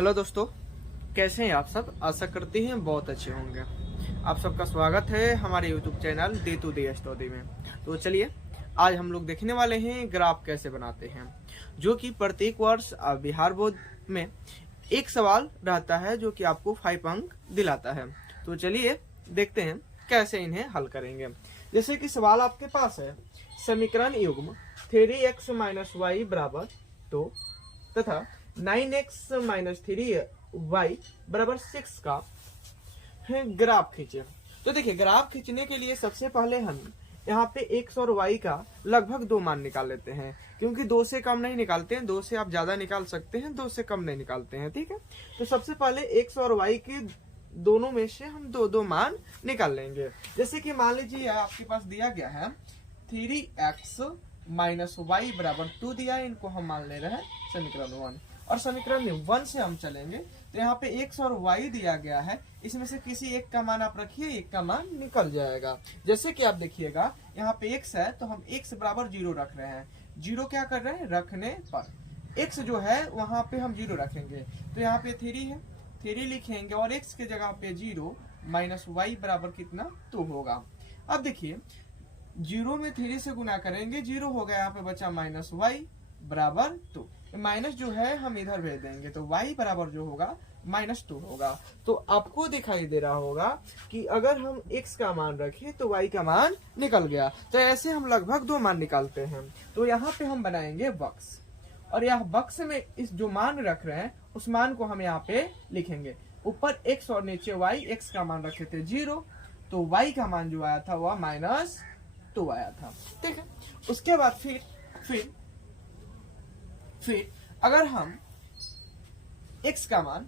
Hello दोस्तों, कैसे हैं आप सब। आशा करते हैं बहुत अच्छे होंगे। आप सबका स्वागत है हमारे YouTube channel day to day study में। तो चलिए आज हम लोग देखने वाले हैं ग्राफ कैसे बनाते हैं, जो कि प्रत्येक वर्ष बिहार बोर्ड में एक सवाल रहता है जो कि आपको 5 अंक दिलाता है। तो चलिए देखते हैं कैसे इन्हें हल करेंगे। जैसे कि सवाल आपके पास है, समीकरण युग्म 3x - y बराबर 2 तथा 9x - 3y बराबर 6 का ग्राफ खींचे। तो देखिए, ग्राफ खींचने के लिए सबसे पहले हम यहाँ पे x और y का लगभग 2 मान निकाल लेते हैं, क्योंकि 2 से कम नहीं निकालते हैं। 2 से आप ज्यादा निकाल सकते हैं, 2 से कम नहीं निकालते हैं, ठीक है। तो सबसे पहले x और y के दोनों में से हम 2 मान निकाल लेंगे। जैसे कि मान लीजिए आपके पास दिया गया है 3x - y बराबर 2 दिया है, इनको हम मान ले रहे हैं समीकरण 1। और समीकरण 1 से हम चलेंगे तो यहाँ पे x और y दिया गया है, इसमें से किसी एक का मान आप रखिए, एक का मान निकल जाएगा। जैसे कि आप देखिएगा यहाँ पे x है तो हम x बराबर 0 रख रहे हैं। 0 क्या कर रहे हैं, रखने पर x जो है वहां पे हम 0 रखेंगे। तो यहाँ पे 3 है, 3 लिखेंगे और x के जगह पे 0 माइनस y बराबर कितना 2 होगा। अब देखिए 0 में 3 से गुना करेंगे, 0 हो गया, यहाँ पे बचा माइनस y बराबर 2। माइनस जो है हम इधर भेज देंगे तो y बराबर जो होगा -2 होगा। तो आपको दिखाई दे रहा होगा कि अगर हम x का मान रखें तो y का मान निकल गया। तो ऐसे हम लगभग 2 मान निकालते हैं। तो यहाँ पे हम बनाएंगे बक्स, और यह बक्स में इस जो मान रख रहे हैं उस मान को हम यहाँ पे लिखेंगे। ऊपर x और नीचे y। x का मान रखे थे 0, तो y का मान जो आया था वह -2 आया था, ठीक है। उसके बाद फिर अगर हम x का मान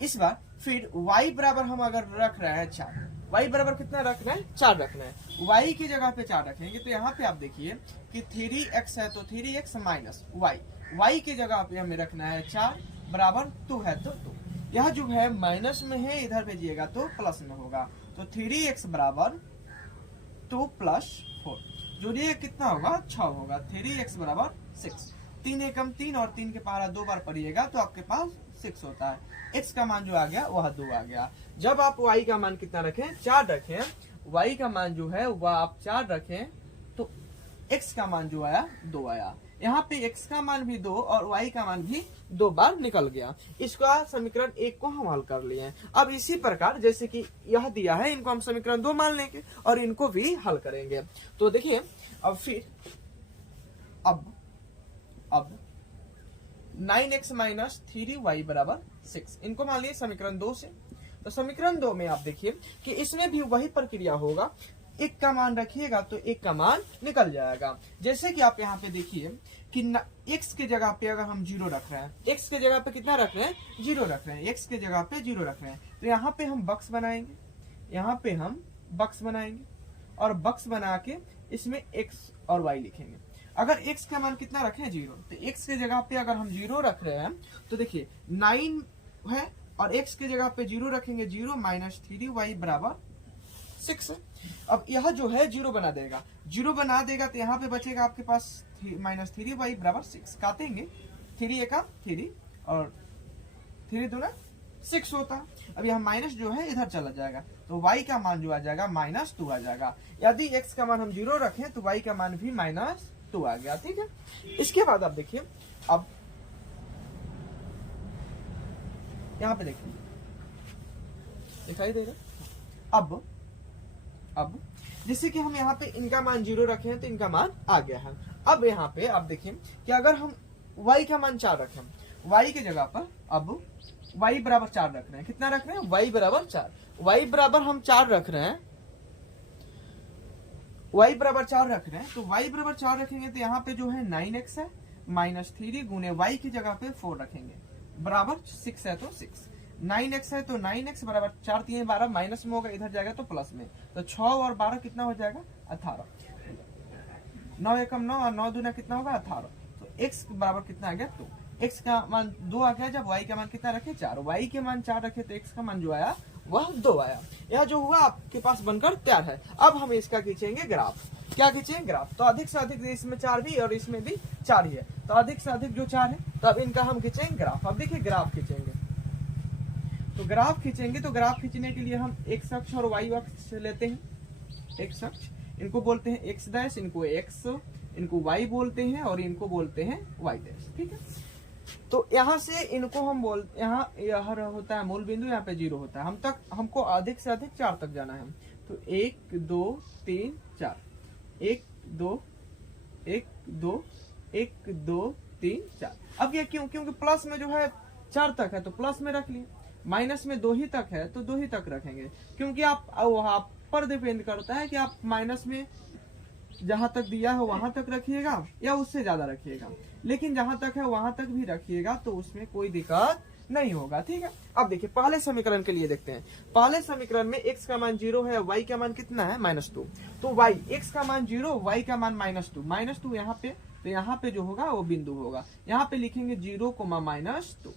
इस बार फिर y बराबर हम अगर रख रहे हैं 4, y बराबर कितना रख रहे हैं, 4 रखना है। y की जगह पे 4 रखेंगे तो यहाँ पे आप देखिए कि 3x है तो 3x माइनस y की जगह पे हमें रखना है 4 बराबर 2 है तो 2। यह जो है माइनस में है, इधर भेजिएगा तो प्लस में होगा। तो 3x बराबर 2 + 4 जोड़िए कितना होगा, 6 होगा। 3x बराबर 6। 3 एकम 3 और 3 के पहाड़ा 2 बार पड़िएगा तो आपके पास 6 होता है। x का मान जो आ गया वह 2 आ गया। जब आप y का मान कितना रखें, 4 रखें, y का मान जो है वह आप 4 रखें तो x का मान जो आया 2 आया। यहाँ पे x का मान भी 2 और y का मान भी 2 बार निकल गया। इसका समीकरण 1 को हम हल कर लिए। अब इसी प्रकार जैसे कि यह दिया है, इनको हम समीकरण 2 मान लेंगे और इनको भी हल करेंगे। तो देखिए अब फिर अब 9x - 3y बराबर 6, इनको मान लिए समीकरण 2 से। तो समीकरण 2 में आप देखिए कि इसमें भी वही प्रक्रिया होगा। 1 का मान रखिएगा तो 1 का मान निकल जाएगा। जैसे कि आप यहाँ पे देखिए कि x के जगह पे अगर हम 0 रख रहे हैं, x के जगह पे कितना रख रहे हैं, 0 रख रहे हैं, x के जगह पे 0 रख रहे हैं, तो यहाँ पे हम बक्स बनाएंगे, यहाँ पे हम बक्स बनाएंगे और बक्स बना के इसमें x और y लिखेंगे। अगर x का मान कितना रखें, 0, तो x के जगह पे अगर हम 0 रख रहे हैं तो देखिए 9 है और x के जगह पे 0 रखेंगे, 0 माइनस 3y बराबर 6 है। अब यह जो है 0 बना देगा, 0 बना देगा तो यहाँ पे बचेगा आपके पास -3y बराबर 6। काटेंगे 3 एका 3 और 3 दूना 6 होता है। अब यह माइनस जो है इधर चला जाएगा तो y का मान जो आ जाएगा -2 आ जाएगा। यदि x का मान हम 0 रखें तो y का मान भी -2 आ गया, ठीक है। इसके बाद आप देखिए, अब यहाँ पे देखिए दिखाई दे रहा। अब जैसे कि हम यहाँ पे इनका मान 0 रखे हैं तो इनका मान आ गया है। अब यहाँ पे आप देखिए कि अगर हम y का मान 4 रखें, y की जगह पर अब y बराबर 4 रख रहे हैं। कितना रख रहे हैं, y बराबर 4। y बराबर हम 4 रख रहे हैं, y बराबर 4 रख रहे हैं तो y बराबर 4 रखेंगे तो यहाँ पे जो है 9x है -3 गुने y की जगह पे 4 रखेंगे बराबर 6 है तो 6। 9x है तो 9x बराबर 4 3 12 माइनस में होगा, इधर जाएगा तो प्लस में, तो 6 और 12 कितना हो जाएगा, 18। 9 एकम 9 और 9 दूना कितना होगा, 18। तो x बराबर कितना आ गया, 2। x का मान 2 आ गया जब y का मान कितना रखे, 4। y के मान 4 रखे तो x का मान जो आया वह 2 आया। यह जो हुआ आपके पास बनकर तैयार है। अब हम इसका खींचेंगे ग्राफ। क्या खींचेंगे? ग्राफ। तो अधिक से अधिक इसमें 4 भी और इसमें भी 4 ही है, तो अधिक से अधिक जो 4 है, तो अब इनका हम खींचेंगे ग्राफ। अब देखिए ग्राफ खींचेंगे, तो ग्राफ खींचेंगे तो ग्राफ खींचने के लिए हम एक्स अक्ष और वाई अक्ष लेते हैं। एक्स अक्ष इनको बोलते हैं एक्स डैश, इनको एक्स, इनको वाई बोलते हैं और इनको बोलते हैं वाई डैश। ठीक है, तो यहाँ से इनको हम यहाँ यह होता है मूल बिंदु, यहाँ पे 0 होता है। हमको अधिक से अधिक 4 तक जाना है। तो 1 2 3 4, 1 2 1 2 1 2 3 4। अब ये क्यों? क्योंकि प्लस में जो है 4 तक है तो प्लस में रख लिए, माइनस में 2 ही तक है तो 2 ही तक रखेंगे, क्योंकि आप वहां पर डिपेंड करता है कि आप माइनस में जहां तक दिया है वहां तक रखिएगा या उससे ज्यादा रखिएगा, लेकिन जहां तक है वहां तक भी रखिएगा तो उसमें कोई दिक्कत नहीं होगा। ठीक है, अब देखिए पहले समीकरण के लिए देखते हैं। पहले समीकरण में x का मान 0 है, y का मान कितना है? -2। तो y, x का मान 0, y का मान -2, -2 यहाँ पे, तो यहाँ पे जो होगा वो बिंदु होगा। यहाँ पे लिखेंगे 0, -2,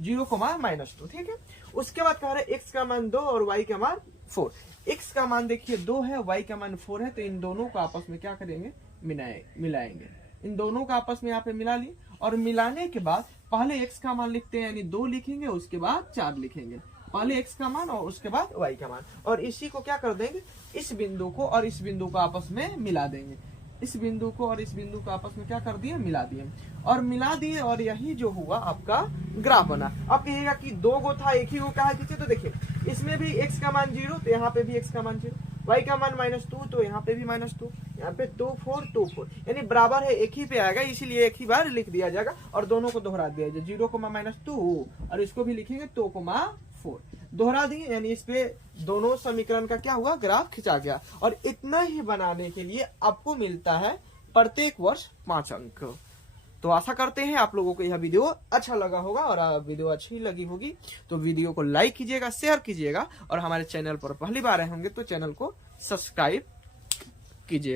0, ठीक है। उसके बाद कह रहे हैं x का मान 2 और y का मान 4। x का मान देखिए 2 है, y का मान 4 है, तो इन दोनों को आपस में क्या करेंगे? मिलाएंगे। इन दोनों को आपस में यहाँ पे मिला ली, और मिलाने के बाद पहले x का मान लिखते हैं, यानी 2 लिखेंगे, उसके बाद 4 लिखेंगे। पहले x का मान और उसके बाद y का मान, और इसी को क्या कर देंगे? इस बिंदु को और इस बिंदु को आपस में मिला देंगे। इस बिंदु को और इस बिंदु को आपस में क्या कर दिए? मिला दिए, और मिला दिए, और यही जो हुआ आपका ग्राफ बना। अब कहिएगा कि 2 गो था, एक ही गो कहा किसी, तो देखिए इसमें भी x का मान 0, तो यहाँ पे भी x का मान 0, y का मान -2, तो यहाँ पे भी -2, यहाँ पे 2 4 2 4, यानी बराबर है, एक ही पे आएगा, इसीलिए एक ही बार लिख दिया जाएगा और दोनों को दोहरा दिया जाए। 0, -2, और इसको भी लिखेंगे 2, 4, दोहरा दिए, यानी इस पे दोनों समीकरण का क्या हुआ? ग्राफ खिंचा गया। और इतना ही बनाने के लिए आपको मिलता है प्रत्येक वर्ष 5 अंक। तो आशा करते हैं आप लोगों को यह वीडियो अच्छा लगा होगा, और वीडियो अच्छी लगी होगी तो वीडियो को लाइक कीजिएगा, शेयर कीजिएगा, और हमारे चैनल पर पहली बार आए होंगे तो चैनल को सब्सक्राइब कीजिएगा।